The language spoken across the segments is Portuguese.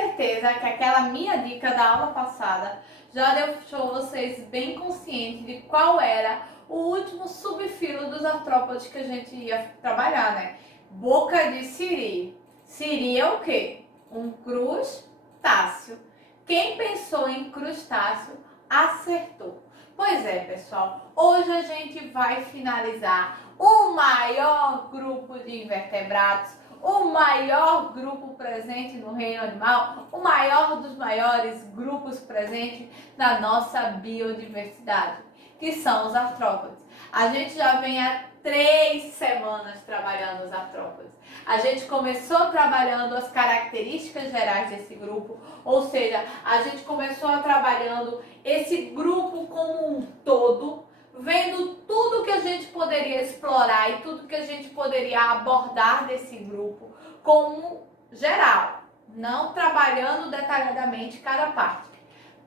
certeza que aquela minha dica da aula passada já deixou vocês bem conscientes de qual era o último subfilo dos artrópodes que a gente ia trabalhar, né? Boca de siri. Siri é o quê? Um crustáceo. Quem pensou em crustáceo acertou. Pois é, pessoal, hoje a gente vai finalizar o maior grupo de invertebrados, o maior grupo presente no reino animal, o maior dos maiores grupos presentes na nossa biodiversidade, que são os artrópodes. A gente já vem há 3 semanas trabalhando os artrópodes. A gente começou trabalhando as características gerais desse grupo, ou seja, a gente começou trabalhando esse grupo como um todo, vendo tudo que a gente poderia explorar e tudo que a gente poderia abordar desse grupo como geral, não trabalhando detalhadamente cada parte.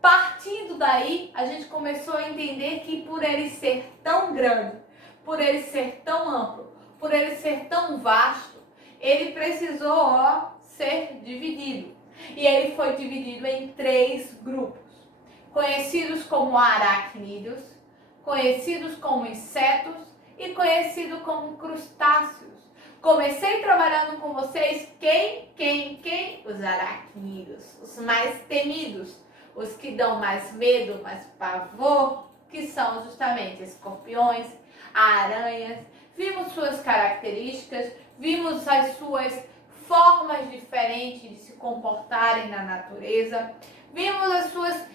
Partindo daí, a gente começou a entender que por ele ser tão grande, por ele ser tão amplo, por ele ser tão vasto, ele precisou ser dividido. E ele foi dividido em 3 grupos, conhecidos como aracnídeos, conhecidos como insetos e conhecidos como crustáceos. Comecei trabalhando com vocês quem? Os aracnídeos, os mais temidos, os que dão mais medo, mais pavor, que são justamente escorpiões, aranhas. Vimos suas características, vimos as suas formas diferentes de se comportarem na natureza, vimos as suas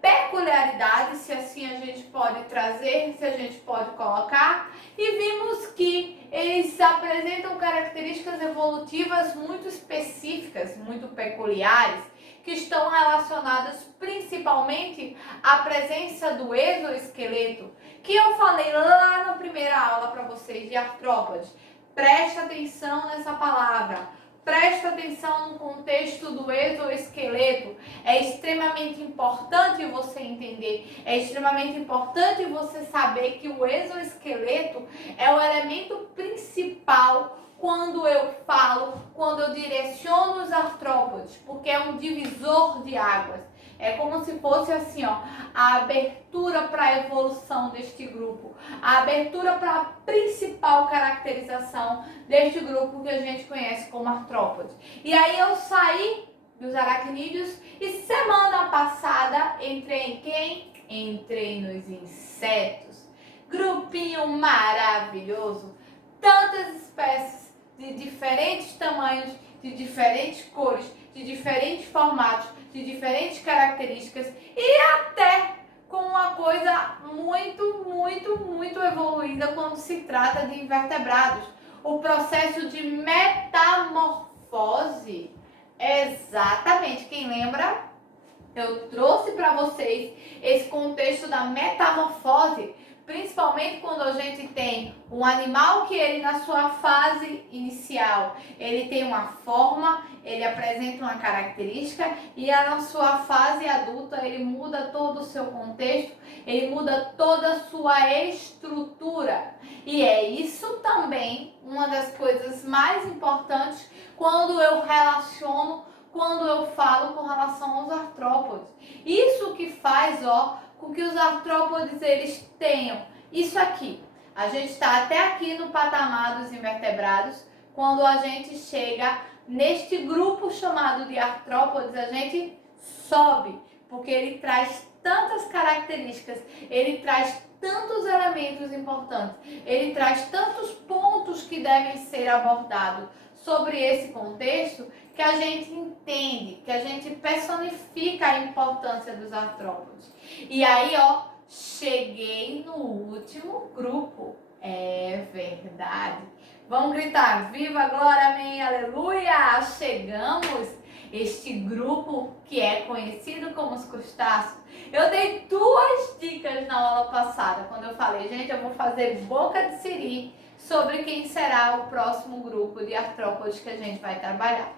peculiaridades, se assim a gente pode trazer, se a gente pode colocar, e vimos que eles apresentam características evolutivas muito específicas, muito peculiares, que estão relacionadas principalmente à presença do exoesqueleto, que eu falei lá na primeira aula para vocês de artrópodes. Presta atenção nessa palavra. Presta atenção no contexto do exoesqueleto. É extremamente importante você entender, é extremamente importante você saber que o exoesqueleto é o elemento principal quando eu falo, quando eu direciono os artrópodes, porque é um divisor de águas. É como se fosse assim, a abertura para a evolução deste grupo, a abertura para a principal caracterização deste grupo que a gente conhece como artrópodes. E aí eu saí dos aracnídeos e semana passada entrei em quem? Entrei nos insetos. Grupinho maravilhoso, tantas espécies de diferentes tamanhos, de diferentes cores, de diferentes formatos, de diferentes características e até com uma coisa muito evoluída quando se trata de invertebrados. O processo de metamorfose. Exatamente, quem lembra? Eu trouxe para vocês esse contexto da metamorfose, principalmente quando a gente tem um animal que ele na sua fase inicial, ele tem uma forma, ele apresenta uma característica e na sua fase adulta ele muda todo o seu contexto, ele muda toda a sua estrutura. E é isso também uma das coisas mais importantes quando eu relaciono, quando eu falo com relação aos artrópodes. Isso que faz, com que os artrópodes eles tenham isso aqui. A gente está até aqui no patamar dos invertebrados. Quando a gente chega neste grupo chamado de artrópodes, a gente sobe, porque ele traz tantas características, ele traz tantos elementos importantes, ele traz tantos pontos que devem ser abordados sobre esse contexto, que a gente entende, que a gente personifica a importância dos artrópodes. E aí, cheguei no último grupo. É verdade. Vamos gritar, viva, glória, amém, aleluia! Chegamos! Este grupo que é conhecido como os crustáceos. Eu dei 2 dicas na aula passada, quando eu falei, gente, eu vou fazer boca de siri sobre quem será o próximo grupo de artrópodes que a gente vai trabalhar.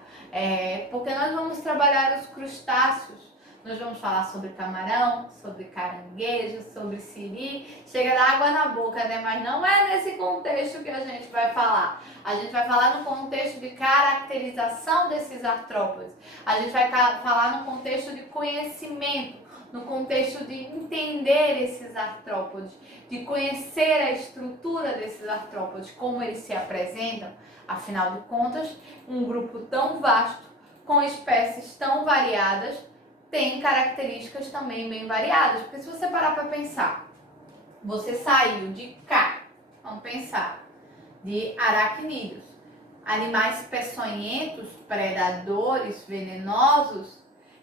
Porque nós vamos trabalhar os crustáceos. Nós vamos falar sobre camarão, sobre caranguejo, sobre siri. Chega da água na boca, né? Mas não é nesse contexto que a gente vai falar. A gente vai falar no contexto de caracterização desses artrópodes. A gente vai falar no contexto de conhecimento, no contexto de entender esses artrópodes, de conhecer a estrutura desses artrópodes, como eles se apresentam. Afinal de contas, um grupo tão vasto, com espécies tão variadas, tem características também bem variadas. Porque se você parar para pensar, você saiu de cá, vamos pensar, de aracnídeos, animais peçonhentos, predadores, venenosos,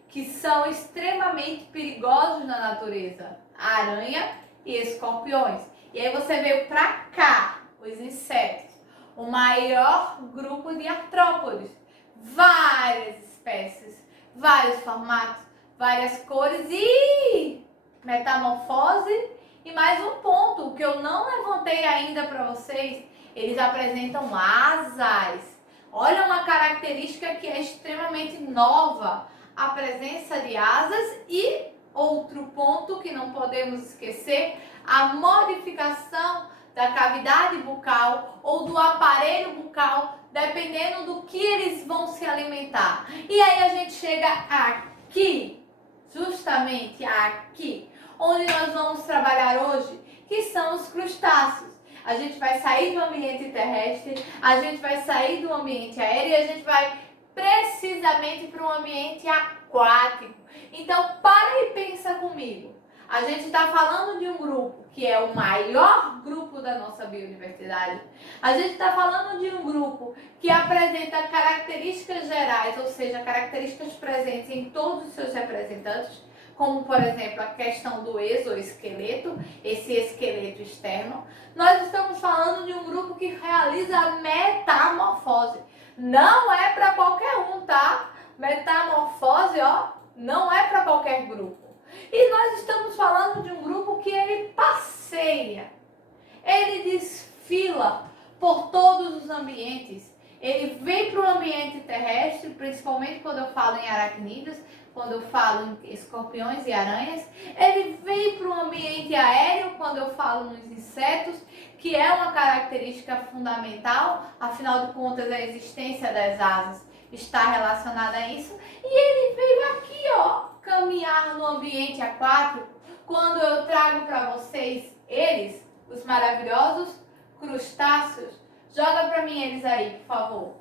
que são extremamente perigosos na natureza, aranha e escorpiões. E aí você veio para cá, os insetos, o maior grupo de artrópodes, várias espécies, vários formatos, várias cores e metamorfose. E mais um ponto que eu não levantei ainda para vocês, eles apresentam asas. Olha uma característica que é extremamente nova, a presença de asas. E outro ponto que não podemos esquecer, a modificação da cavidade bucal ou do aparelho bucal, dependendo do que eles vão se alimentar. E aí a gente chega aqui, justamente aqui, onde nós vamos trabalhar hoje, que são os crustáceos. A gente vai sair do ambiente terrestre, a gente vai sair do ambiente aéreo e a gente vai precisamente para um ambiente aquático. Então, para e pensa comigo. A gente está falando de um grupo que é o maior grupo da nossa biodiversidade. A gente está falando de um grupo que apresenta características gerais, ou seja, características presentes em todos os seus representantes, como, por exemplo, a questão do exoesqueleto, esse esqueleto externo. Nós estamos falando de um grupo que realiza metamorfose. Não é para qualquer um, tá? Metamorfose, ó, não é para qualquer grupo. E nós estamos falando de um grupo que ele passeia, ele desfila por todos os ambientes. Ele vem para o ambiente terrestre, principalmente quando eu falo em aracnídeos, quando eu falo em escorpiões e aranhas. Ele vem para o ambiente aéreo, quando eu falo nos insetos, que é uma característica fundamental, afinal de contas a existência das asas está relacionada a isso. E ele veio aqui, ó, caminhar no ambiente aquático, quando eu trago para vocês eles, os maravilhosos crustáceos. Joga para mim eles aí, por favor.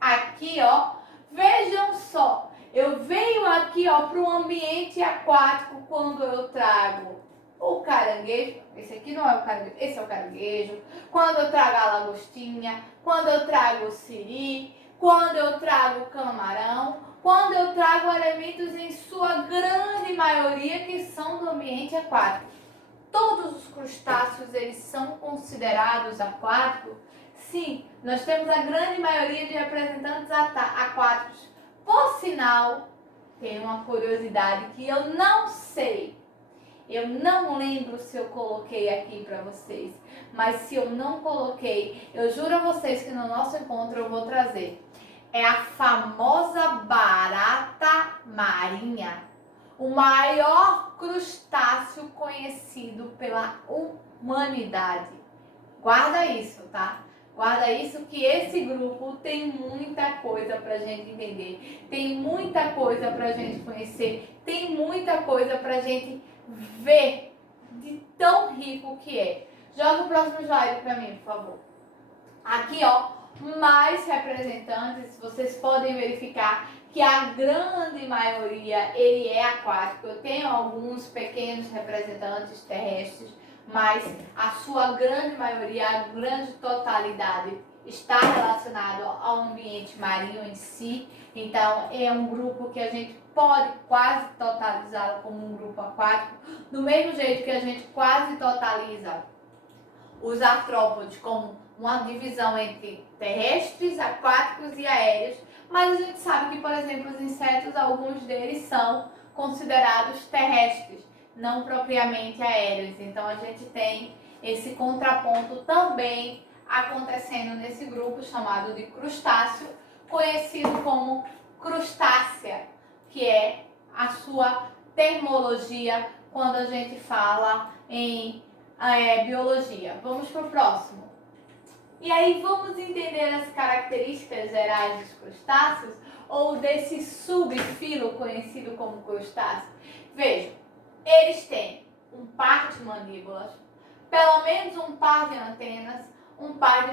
Aqui, ó, vejam só, eu venho aqui, ó, para o ambiente aquático quando eu trago o caranguejo. Esse aqui não é o caranguejo, esse é o caranguejo. Quando eu trago a lagostinha, quando eu trago o siri, quando eu trago o camarão, quando eu trago elementos em sua grande maioria que são do ambiente aquático. Todos os crustáceos, eles são considerados aquáticos? Sim, nós temos a grande maioria de representantes aquáticos. Por sinal, tem uma curiosidade que eu não sei, eu não lembro se eu coloquei aqui para vocês, mas se eu não coloquei, eu juro a vocês que no nosso encontro eu vou trazer. É a famosa barata marinha, o maior crustáceo conhecido pela humanidade. Guarda isso, tá? Guarda isso, que esse grupo tem muita coisa pra gente entender, tem muita coisa pra gente conhecer, tem muita coisa pra gente ver de tão rico que é. Joga o próximo slide pra mim, por favor. Aqui, ó, mais representantes, vocês podem verificar que a grande maioria ele é aquático. Eu tenho alguns pequenos representantes terrestres, mas a sua grande maioria, a grande totalidade, está relacionado ao ambiente marinho em si. Então, é um grupo que a gente pode quase totalizá-lo como um grupo aquático, do mesmo jeito que a gente quase totaliza os artrópodes como uma divisão entre terrestres, aquáticos e aéreos. Mas a gente sabe que, por exemplo, os insetos, alguns deles são considerados terrestres, não propriamente aéreos. Então a gente tem esse contraponto também acontecendo nesse grupo chamado de crustáceo, conhecido como crustácea, que é a sua termologia quando a gente fala em biologia. Vamos para o próximo. E aí vamos entender as características gerais dos crustáceos ou desse subfilo conhecido como crustáceo. Vejam, eles têm um par de mandíbulas, pelo menos um par de antenas, um par de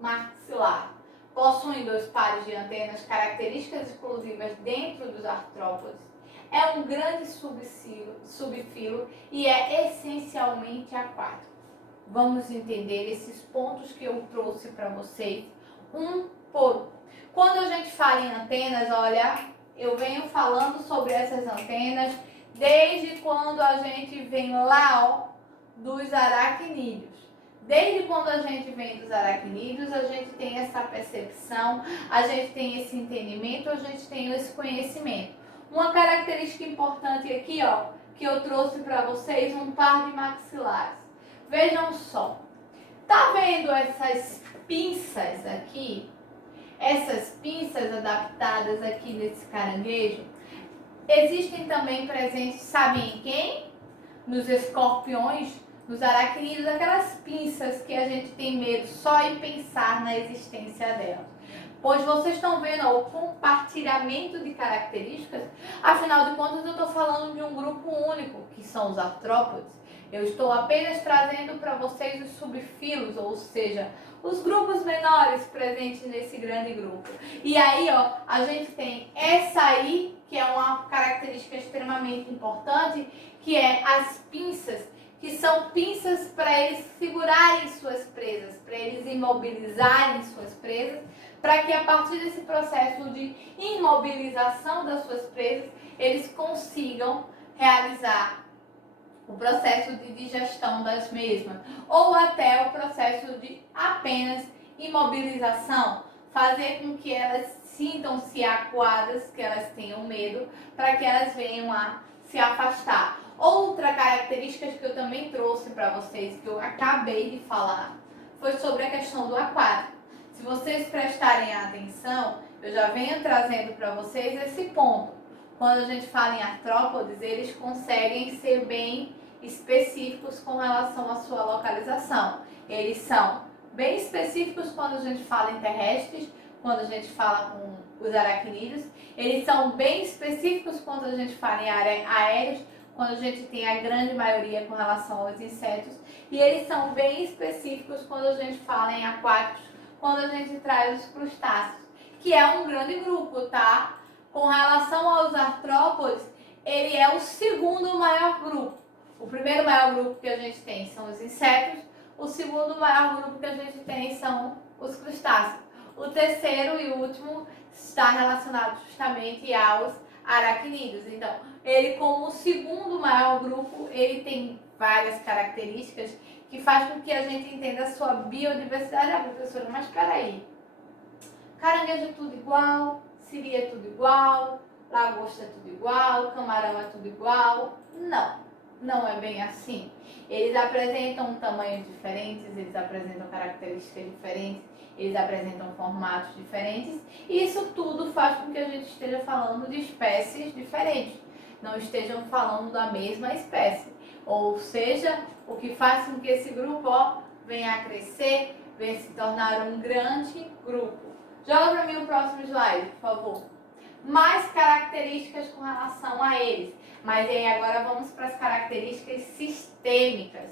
maxilar. Possuem 2 pares de antenas, características exclusivas dentro dos artrópodes. É um grande subfilo e é essencialmente aquático. Vamos entender esses pontos que eu trouxe para vocês, um por um. Quando a gente fala em antenas, olha, eu venho falando sobre essas antenas desde quando a gente vem lá, ó, dos aracnídeos. Desde quando a gente vem dos aracnídeos, a gente tem essa percepção, a gente tem esse entendimento, a gente tem esse conhecimento. Uma característica importante aqui, ó, que eu trouxe para vocês, um par de maxilares. Vejam só, tá vendo essas pinças aqui? Essas pinças adaptadas aqui nesse caranguejo? Existem também presentes, sabem em quem? Nos escorpiões, nos aracnídeos, aquelas pinças que a gente tem medo só em pensar na existência delas. Pois vocês estão vendo, ó, o compartilhamento de características. Afinal de contas, eu estou falando de um grupo único, que são os artrópodes. Eu estou apenas trazendo para vocês os subfilos, ou seja, os grupos menores presentes nesse grande grupo. E aí, ó, a gente tem essa aí, que é uma característica extremamente importante, que é as pinças, que são pinças para eles segurarem suas presas, para eles imobilizarem suas presas, para que a partir desse processo de imobilização das suas presas, eles consigam realizar o processo de digestão das mesmas, ou até o processo de apenas imobilização, fazer com que elas sintam-se acuadas, que elas tenham medo, para que elas venham a se afastar. Outra característica que eu também trouxe para vocês, que eu acabei de falar, foi sobre a questão do aquático. Se vocês prestarem atenção, eu já venho trazendo para vocês esse ponto. Quando a gente fala em artrópodes, eles conseguem ser bem específicos com relação à sua localização. Eles são bem específicos quando a gente fala em terrestres, quando a gente fala com os aracnídeos. Eles são bem específicos quando a gente fala em aéreos, quando a gente tem a grande maioria com relação aos insetos. E eles são bem específicos quando a gente fala em aquáticos, quando a gente traz os crustáceos, que é um grande grupo, tá? Com relação aos artrópodes, ele é o segundo maior grupo. O primeiro maior grupo que a gente tem são os insetos, o segundo maior grupo que a gente tem são os crustáceos. O terceiro e último está relacionado justamente aos aracnídeos. Então, ele como o segundo maior grupo, ele tem várias características que faz com que a gente entenda a sua biodiversidade. Ah, professora, mas peraí, caranguejo é tudo igual, siri é tudo igual, lagosta é tudo igual, camarão é tudo igual? Não. Não é bem assim. Eles apresentam tamanhos diferentes, eles apresentam características diferentes, eles apresentam formatos diferentes. E isso tudo faz com que a gente esteja falando de espécies diferentes, não estejam falando da mesma espécie. Ou seja, o que faz com que esse grupo, ó, venha a crescer, venha se tornar um grande grupo. Joga para mim o próximo slide, por favor. Mais características com relação a eles. Mas aí agora vamos para as características sistêmicas.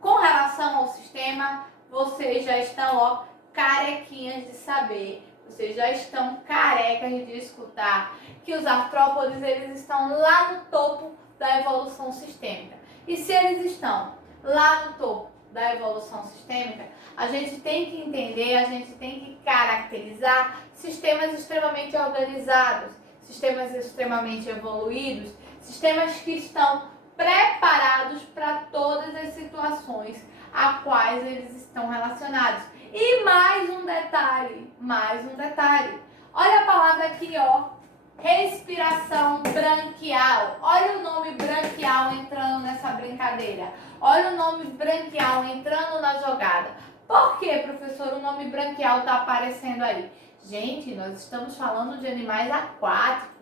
Com relação ao sistema, vocês já estão, ó, carequinhas de saber, vocês já estão carecas de escutar que os artrópodes, eles estão lá no topo da evolução sistêmica. E se eles estão lá no topo da evolução sistêmica, a gente tem que entender, a gente tem que caracterizar sistemas extremamente organizados, sistemas extremamente evoluídos, sistemas que estão preparados para todas as situações a quais eles estão relacionados. E mais um detalhe. Olha a palavra aqui, ó, respiração branquial. Olha o nome branquial entrando nessa brincadeira. Olha o nome branquial entrando na jogada. Por que, professor, o nome branquial está aparecendo aí? Gente, nós estamos falando de animais aquáticos.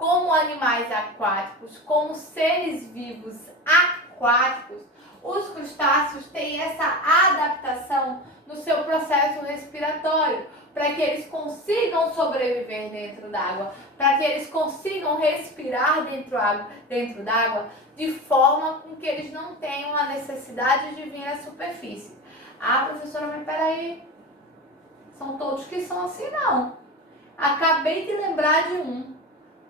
como animais aquáticos, como seres vivos aquáticos, os crustáceos têm essa adaptação no seu processo respiratório, para que eles consigam sobreviver dentro d'água, para que eles consigam respirar dentro d'água, de forma com que eles não tenham a necessidade de vir à superfície. Ah, professora, mas peraí, são todos que são assim? Não. Acabei de lembrar de um.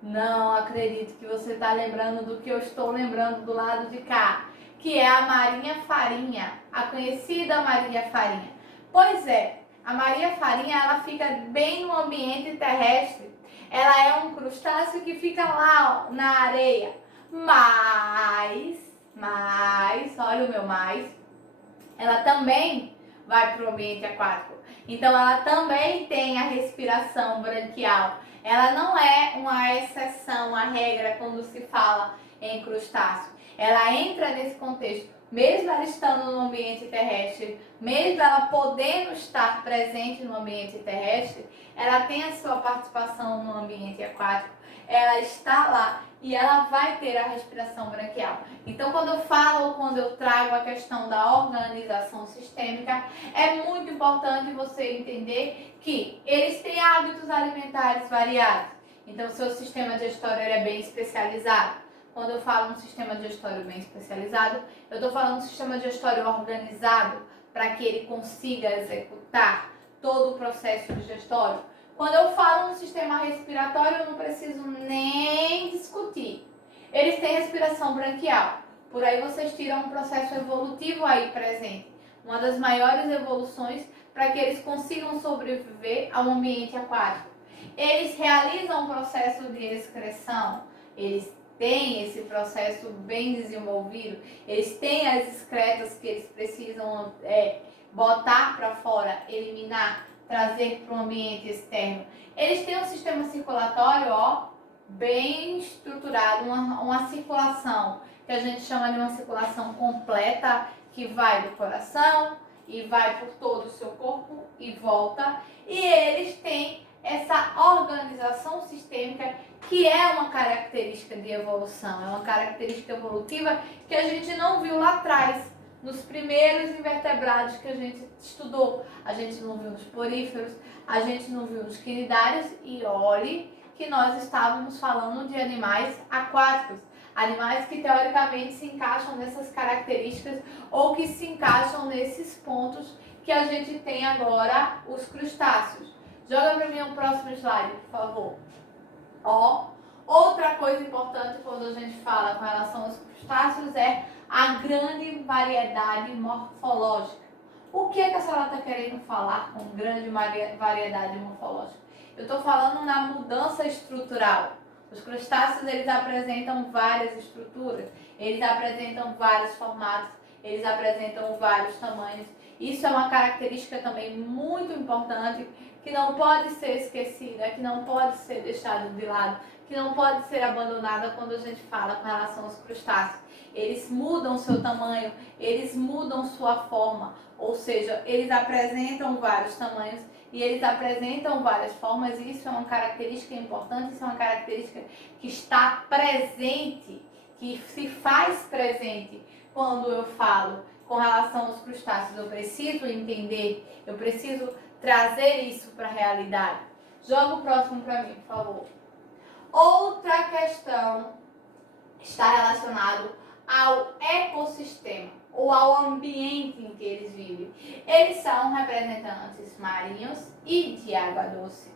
Não acredito que você está lembrando do que eu estou lembrando do lado de cá, que é a marinha farinha, a conhecida marinha farinha. Pois é, a marinha farinha, ela fica bem no ambiente terrestre. Ela é um crustáceo que fica lá na areia. Mas, olha o meu mais, ela também vai para o ambiente aquático. Então, ela também tem a respiração branquial. Ela não é uma exceção à regra quando se fala em crustáceo. Ela entra nesse contexto, mesmo ela estando no ambiente terrestre, mesmo ela podendo estar presente no ambiente terrestre, ela tem a sua participação no ambiente aquático, ela está lá e ela vai ter a respiração branquial. Então, quando eu falo ou quando eu trago a questão da organização sistêmica, é muito importante você entender que eles têm hábitos alimentares variados. Então, o seu sistema digestório é bem especializado. Quando eu falo um sistema digestório bem especializado, eu estou falando um sistema digestório organizado para que ele consiga executar todo o processo digestório. Quando eu falo um sistema respiratório, eu não preciso nem discutir. Eles têm respiração branquial. Por aí vocês tiram um processo evolutivo aí presente. Uma das maiores evoluções para que eles consigam sobreviver ao ambiente aquático. Eles realizam um processo de excreção. Eles têm esse processo bem desenvolvido. Eles têm as excretas que eles precisam botar para fora, eliminar, trazer para o ambiente externo. Eles têm um sistema circulatório, bem estruturado, uma circulação que a gente chama de uma circulação completa, que vai do coração e vai por todo o seu corpo e volta. E eles têm essa organização sistêmica, que é uma característica de evolução, é uma característica evolutiva que a gente não viu lá atrás, nos primeiros invertebrados que a gente estudou. A gente não viu nos poríferos, a gente não viu nos quinidários, e olhe que nós estávamos falando de animais aquáticos, animais que teoricamente se encaixam nessas características ou que se encaixam nesses pontos que a gente tem agora, os crustáceos. Joga para mim o próximo slide, por favor. Outra coisa importante quando a gente fala com relação aos crustáceos é a grande variedade morfológica. O que é que a senhora está querendo falar com grande variedade morfológica? Eu estou falando na mudança estrutural. Os crustáceos, eles apresentam várias estruturas, eles apresentam vários formatos, eles apresentam vários tamanhos. Isso é uma característica também muito importante, que não pode ser esquecida, que não pode ser deixada de lado, que não pode ser abandonada quando a gente fala com relação aos crustáceos. Eles mudam seu tamanho, eles mudam sua forma, ou seja, eles apresentam vários tamanhos e eles apresentam várias formas, e isso é uma característica importante, isso é uma característica que está presente, que se faz presente quando eu falo com relação aos crustáceos. Eu preciso entender, eu preciso trazer isso para a realidade. Joga o próximo para mim, por favor. Outra questão está relacionada ao ecossistema ou ao ambiente em que eles vivem. Eles são representantes marinhos e de água doce.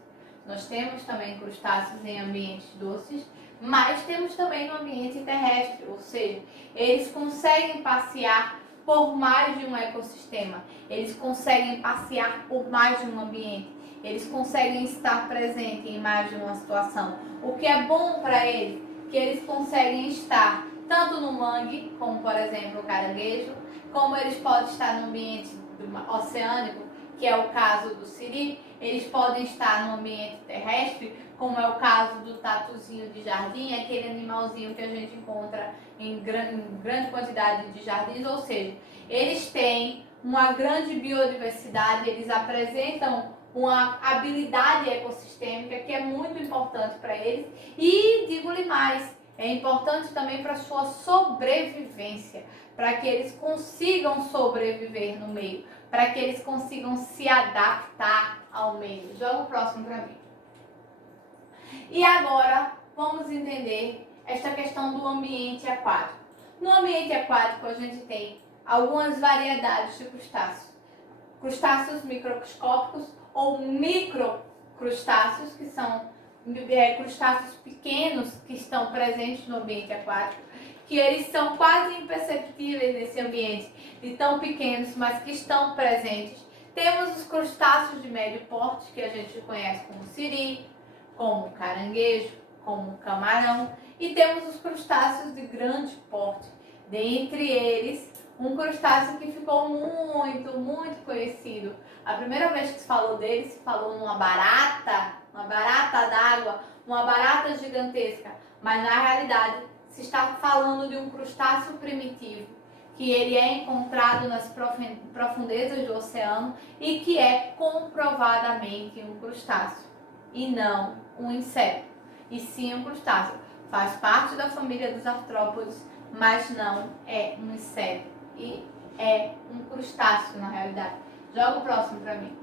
Nós temos também crustáceos em ambientes doces, mas temos também no ambiente terrestre, ou seja, eles conseguem passear por mais de um ecossistema, eles conseguem passear por mais de um ambiente, eles conseguem estar presentes em mais de uma situação. O que é bom para eles, que eles conseguem estar tanto no mangue, como por exemplo o caranguejo, como eles podem estar no ambiente oceânico, que é o caso do siri, eles podem estar no ambiente terrestre, como é o caso do tatuzinho de jardim, aquele animalzinho que a gente encontra em grande quantidade de jardins, ou seja, eles têm uma grande biodiversidade, eles apresentam uma habilidade ecossistêmica que é muito importante para eles. E digo-lhe mais, é importante também para a sua sobrevivência, para que eles consigam sobreviver no meio, para que eles consigam se adaptar ao meio. Joga o próximo para mim. E agora vamos entender esta questão do ambiente aquático. No ambiente aquático a gente tem algumas variedades de crustáceos. Crustáceos microscópicos ou microcrustáceos, que são crustáceos pequenos que estão presentes no ambiente aquático, que eles são quase imperceptíveis nesse ambiente, de tão pequenos, mas que estão presentes. Temos os crustáceos de médio porte, que a gente conhece como siri, como caranguejo, como camarão, e temos os crustáceos de grande porte. Dentre eles, um crustáceo que ficou muito conhecido. A primeira vez que se falou dele, se falou numa barata d'água, uma barata gigantesca, mas na realidade se está falando de um crustáceo primitivo, que ele é encontrado nas profundezas do oceano e que é comprovadamente um crustáceo e não um inseto, e sim um crustáceo. Faz parte da família dos artrópodes, mas não é um inseto e é um crustáceo na realidade. Joga o próximo para mim.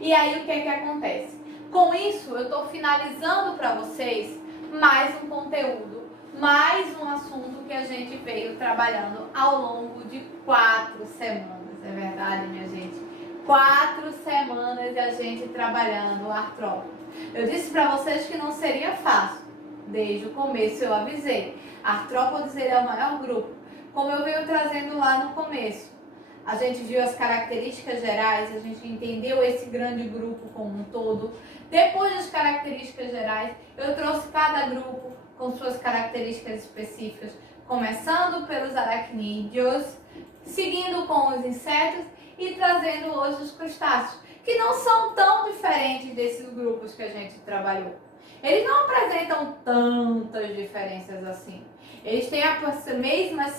E aí o que é que acontece? Com isso eu estou finalizando para vocês mais um conteúdo, mais um assunto que a gente veio trabalhando ao longo de 4 semanas. É verdade, minha gente? 4 semanas de a gente trabalhando artrópodes. Eu disse para vocês que não seria fácil. Desde o começo eu avisei. Artrópodes ele é o maior grupo. Como eu venho trazendo lá no começo. A gente viu as características gerais, a gente entendeu esse grande grupo como um todo. Depois das características gerais, eu trouxe cada grupo com suas características específicas, começando pelos aracnídeos, seguindo com os insetos e trazendo hoje os crustáceos, que não são tão diferentes desses grupos que a gente trabalhou. Eles não apresentam tantas diferenças assim. Eles têm as mesmas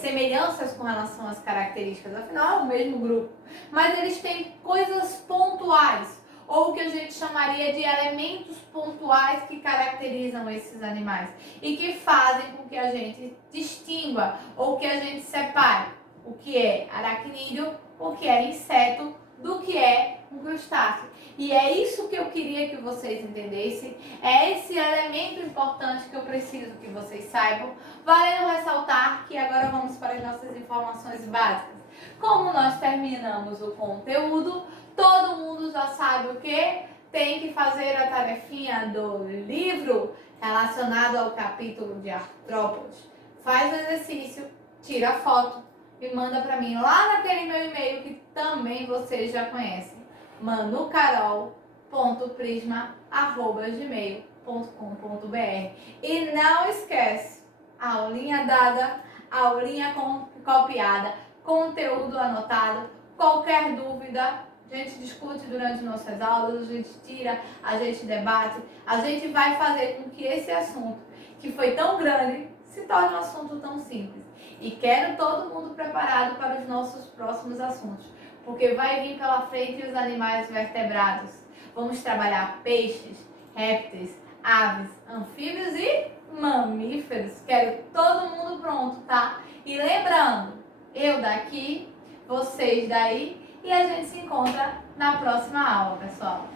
semelhanças com relação às características, afinal é o mesmo grupo. Mas eles têm coisas pontuais, ou o que a gente chamaria de elementos pontuais que caracterizam esses animais e que fazem com que a gente distingua ou que a gente separe o que é aracnídeo, o que é inseto, do que é um crustáceo. E é isso que eu queria que vocês entendessem, é esse elemento importante que eu preciso que vocês saibam. Valendo ressaltar que agora vamos para as nossas informações básicas. Como nós terminamos o conteúdo, todo mundo já sabe o que? Tem que fazer a tarefinha do livro relacionado ao capítulo de artrópodes. Faz o exercício, tira a foto e manda para mim lá naquele meu e-mail que também vocês já conhecem. manucarol.prisma@gmail.com.br. E não esquece, aulinha dada, aulinha copiada, conteúdo anotado, qualquer dúvida, a gente discute durante nossas aulas, a gente tira, a gente debate, a gente vai fazer com que esse assunto, que foi tão grande, se torne um assunto tão simples. E quero todo mundo preparado para os nossos próximos assuntos, porque vai vir pela frente os animais vertebrados. Vamos trabalhar peixes, répteis, aves, anfíbios e mamíferos. Quero todo mundo pronto, tá? E lembrando, eu daqui, vocês daí, e a gente se encontra na próxima aula, pessoal.